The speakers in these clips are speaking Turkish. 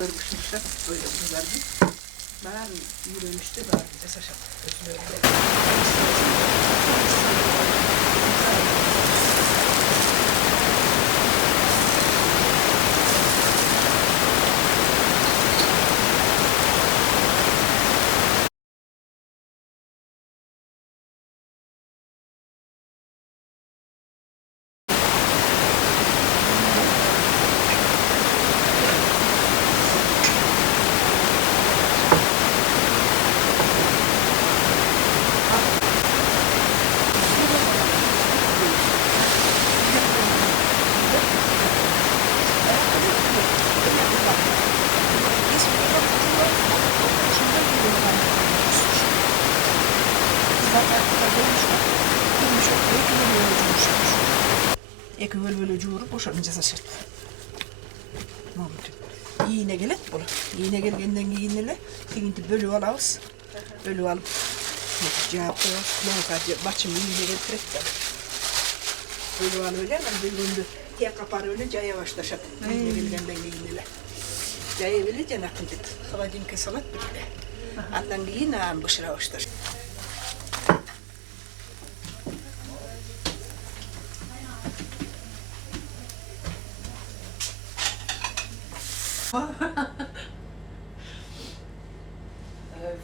Ölmüşmüşler, böyle bunlardı. Ben yürümüştü, ben bize saçam. Eki böyle cuğurup boşanınca saçırdı. Ne oldu? İğne gelip bunu. İğne gelgenden giyinirle. Şimdi bölü alağız. Bölü alıp cevap koyuyoruz. Muhakkak başımı iğne getirip de. Bölü alı öyle ama bölüğünde diye kapar öyle caya başlaşıp. İğne gelgenden giyinirle. Caya böyle canakın dedi. Havadin kesalat böyle. Andan giyin ağın başına başlaşıp.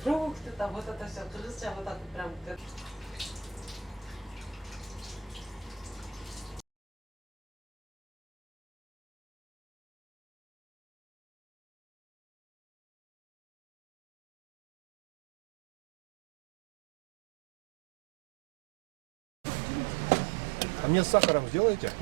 Фрукты, там вот это все, крыса, вот так вот прям. А мне с сахаром сделаете?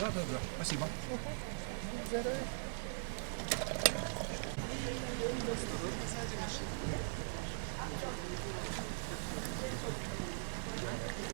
Да, спасибо. Здоровья.